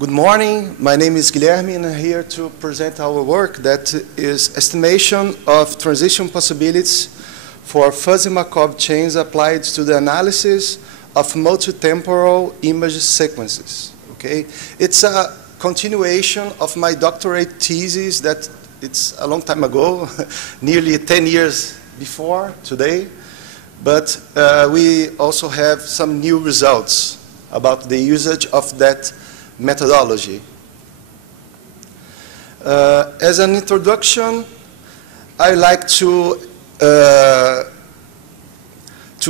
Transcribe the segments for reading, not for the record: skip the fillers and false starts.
Good morning, my name is Guilherme and I'm here to present our work that is estimation of transition possibilities for fuzzy Markov chains applied to the analysis of multitemporal image sequences. Okay? It's a continuation of my doctorate thesis that it's a long time ago, nearly 10 years before today, but we also have some new results about the usage of that methodology. As an introduction, I'd like to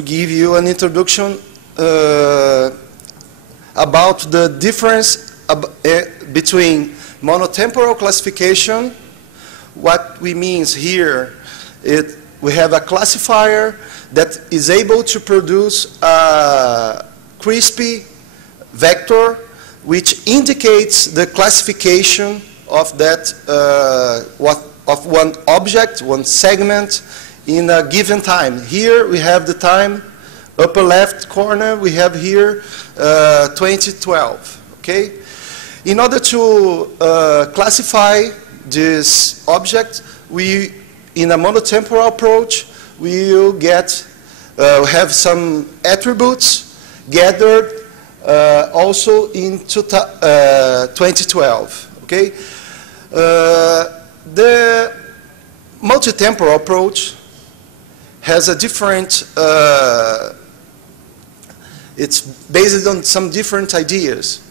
give you an introduction about the difference between monotemporal classification. What we mean here, we have a classifier that is able to produce a crispy vector which indicates the classification of that of one object, one segment in a given time. Here we have the time, upper left corner, we have here 2012. Okay? In order to classify this object, we, in a monotemporal approach, we will get have some attributes gathered also in 2012. Okay? The multitemporal approach has a different, it's based on some different ideas.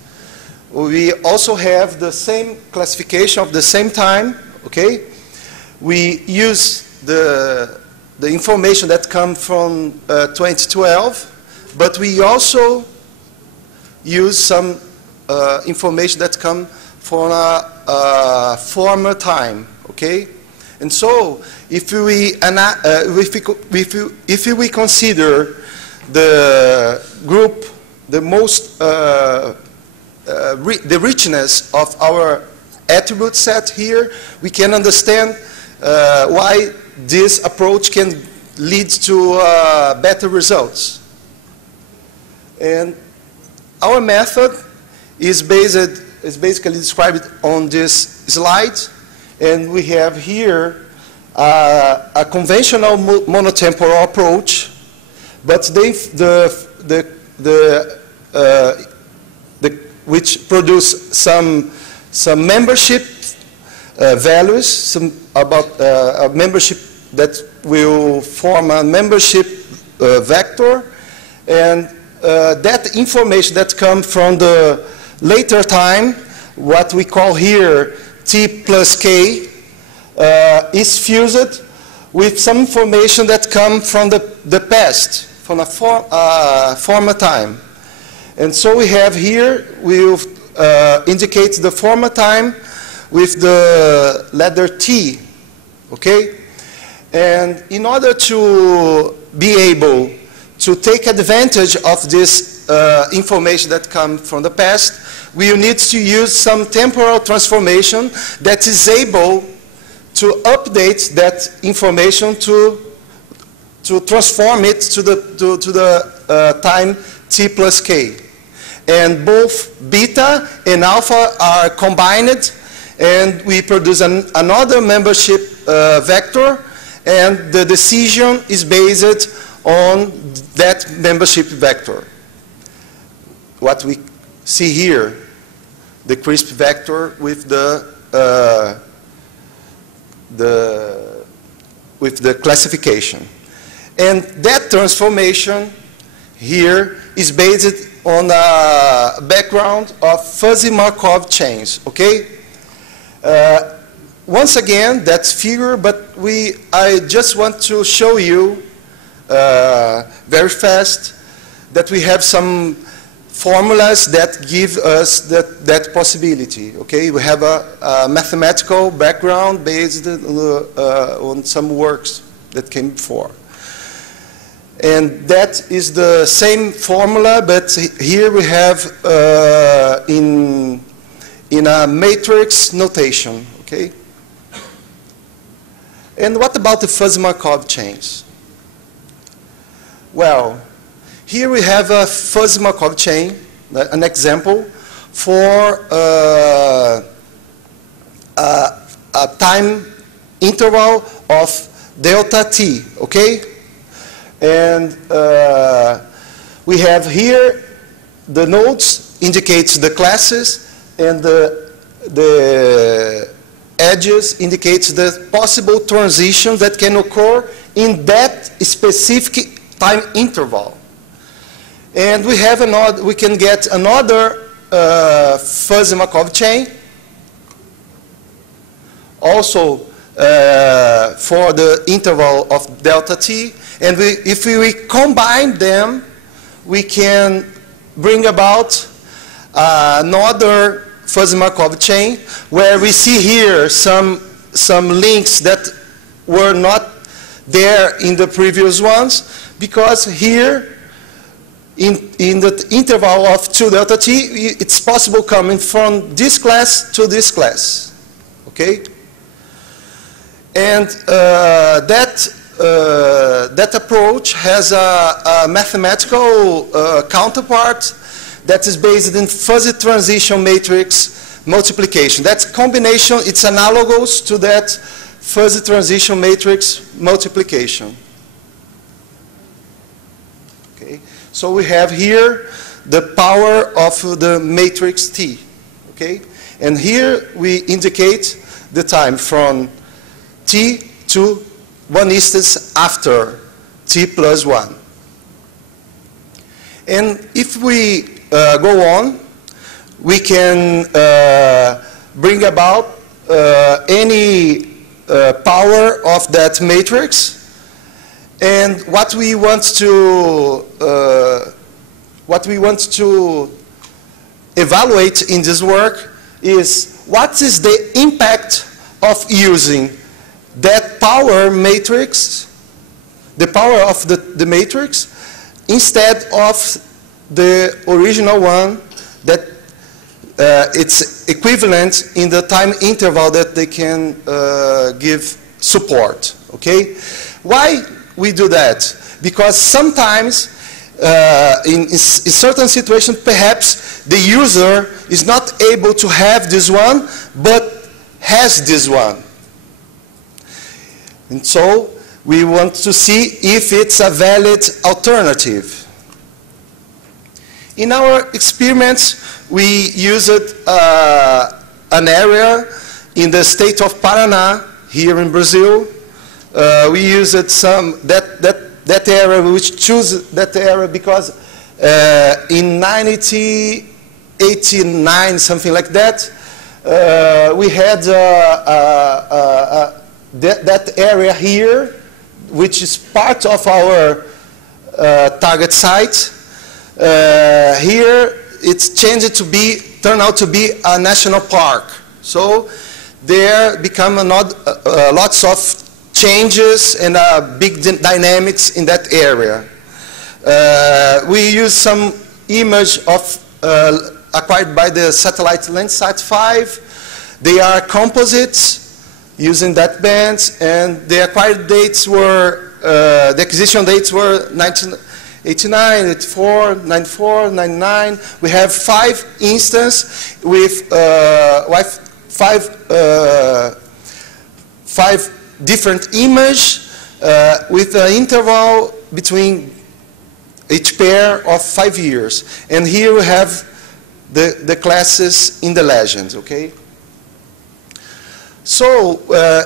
We also have the same classification of the same time. Okay? We use the information that comes from 2012, but we also use some information that come from a former time, okay? And so, if we consider the group, the most the richness of our attribute set here, we can understand why this approach can lead to better results. And our method is basically described on this slide, and we have here a conventional monotemporal approach, but which produce some membership values, some about a membership that will form a membership vector, and that information that comes from the later time, what we call here T plus K, is fused with some information that comes from the past, from a former time. And so we have here, we'll indicate the former time with the letter T, okay? And in order to be able to take advantage of this information that comes from the past, we will need to use some temporal transformation that is able to update that information to transform it to the time T plus K. And both beta and alpha are combined, and we produce another membership vector, and the decision is based on that membership vector. What we see here, the crisp vector with the classification. And that transformation here is based on a background of fuzzy Markov chains, okay? Once again, that's figure, but I just want to show you very fast that we have some formulas that give us that possibility, okay? We have a mathematical background based on some works that came before. And that is the same formula, but here we have in a matrix notation, okay? And what about the fuzzy Markov chains? Well, here we have a fuzzy Markov chain, an example for a time interval of delta t, okay? And we have here the nodes indicates the classes, and the edges indicates the possible transition that can occur in that specific time interval. And we have another, we can get another fuzzy Markov chain, also for the interval of delta t. And if we combine them, we can bring about another fuzzy Markov chain, where we see here some links that were not there in the previous ones, because here in the interval of 2 delta t, it's possible coming from this class to this class, okay? And that approach has a mathematical counterpart that is based in fuzzy transition matrix multiplication. That combination, it's analogous to that fuzzy transition matrix multiplication. Okay, so we have here the power of the matrix T. Okay, and here we indicate the time from T to 1 instance after T plus 1. And if we go on, we can bring about any power of that matrix. And what we want to evaluate in this work is what is the impact of using that power matrix, the power of the matrix, instead of the original one that it's equivalent in the time interval that they can give support, okay? Why we do that? Because sometimes in certain situations, perhaps the user is not able to have this one, but has this one. And so we want to see if it's a valid alternative. In our experiments, we used an area in the state of Paraná, here in Brazil. We used that area, which chose that area because in 1989, something like that, we had that area here, which is part of our target site. Here, it's changed to turn out to be a national park. So there become lots of changes and big dynamics in that area. We use some image of acquired by the satellite Landsat 5. They are composites using that band, and the acquired dates were, the acquisition dates were 1989, 84, 94, 99. We have 5 instances with 5 different images with an interval between each pair of 5 years. And here we have the classes in the legend, okay? So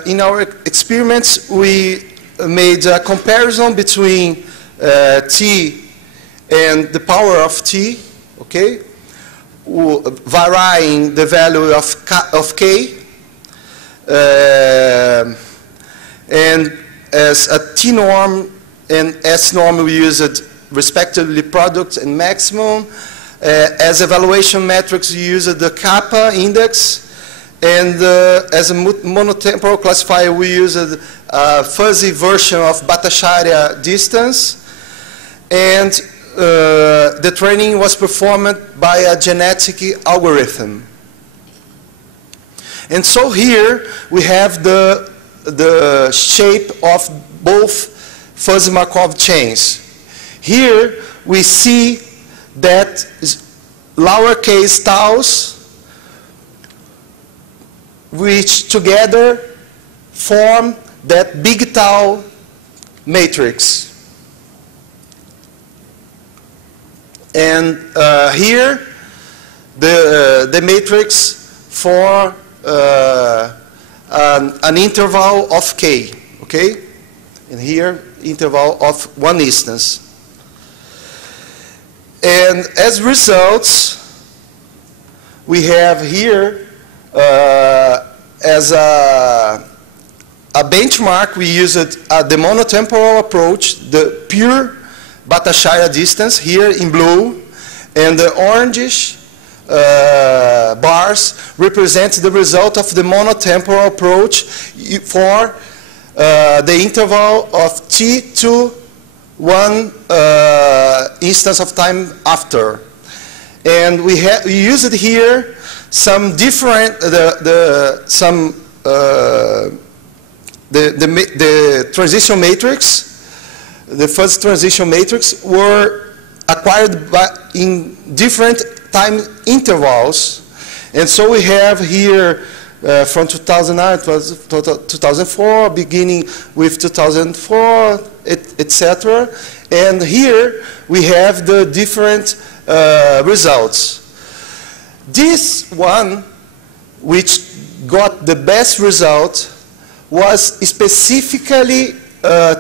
in our experiments, we made a comparison between T and the power of T, okay? Varying the value of K. And as a T norm and S norm, we used respectively product and maximum. As evaluation metrics, we used the kappa index. And as a monotemporal classifier, we used a fuzzy version of Bhattacharya distance. And the training was performed by a genetic algorithm. And so here we have the shape of both fuzzy Markov chains. Here we see that lowercase taus, which together form that big tau matrix. And here, the matrix for an interval of k, okay? And here, interval of one instance. And as results, we have here, as a benchmark, we used the monotemporal approach, the pure Batashaya distance here in blue, and the orangish bars represent the result of the monotemporal approach for the interval of t to one instance of time after. And we used here some different, the transition matrix. The first transition matrix were acquired in different time intervals. And so we have here from 2009 to 2004, beginning with 2004, etc. And here we have the different results. This one, which got the best result, was specifically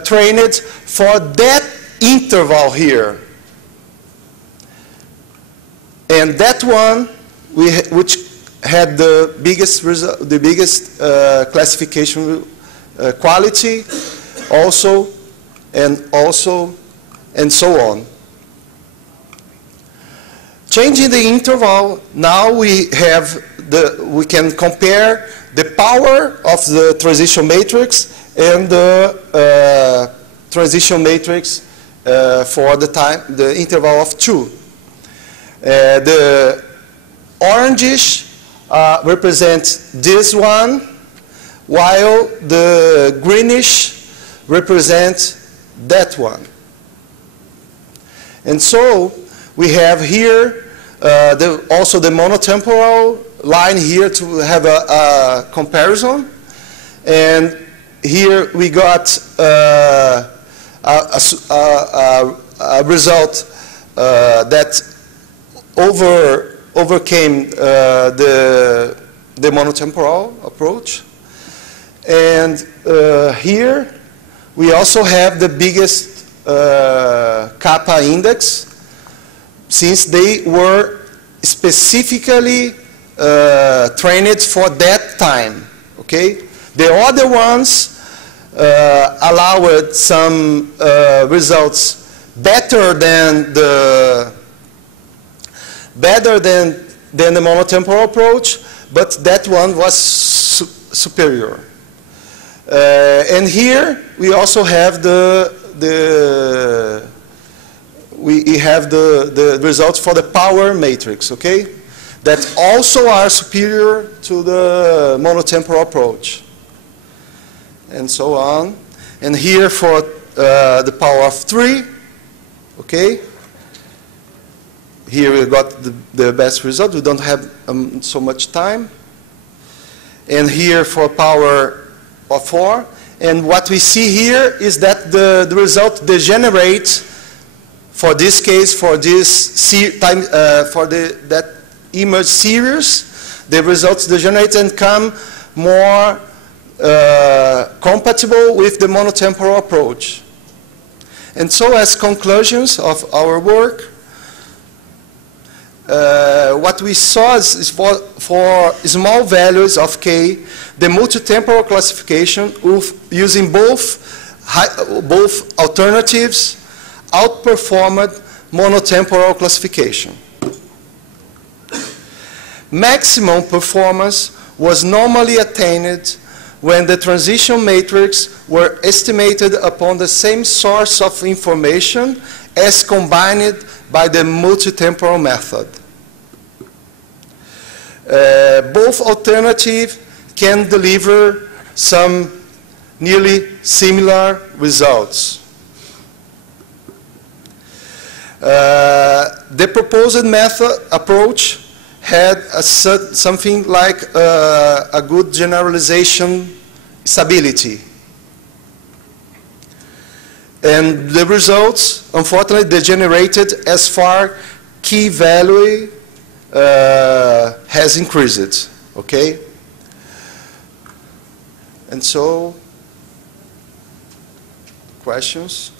trained for that interval here. And that one, which had the biggest result, the biggest classification quality, also, and so on. Changing the interval, now we can compare the power of the transition matrix and the transition matrix for the interval of 2. The orangish represents this one, while the greenish represents that one. And so we have here also the monotemporal line here to have a comparison. And here we got a result that overcame the monotemporal approach. And here we also have the biggest kappa index, since they were specifically trained for that time, okay? The other ones allowed some results better than the monotemporal approach, but that one was superior. And here we also have the results for the power matrix, okay? That also are superior to the monotemporal approach. And so on. And here for the power of 3, okay? Here we got the best result. We don't have so much time. And here for power of 4. And what we see here is that the result degenerates for this case, for this that image series. The results degenerate and come more compatible with the monotemporal approach. And so as conclusions of our work, what we saw is for small values of k, the multitemporal classification using both alternatives outperformed monotemporal classification. Maximum performance was normally attained when the transition matrix were estimated upon the same source of information as combined by the multitemporal method. Both alternatives can deliver some nearly similar results. The proposed approach had something like a good generalization stability. And the results, unfortunately, degenerated as far key value has increased, okay? And so, questions?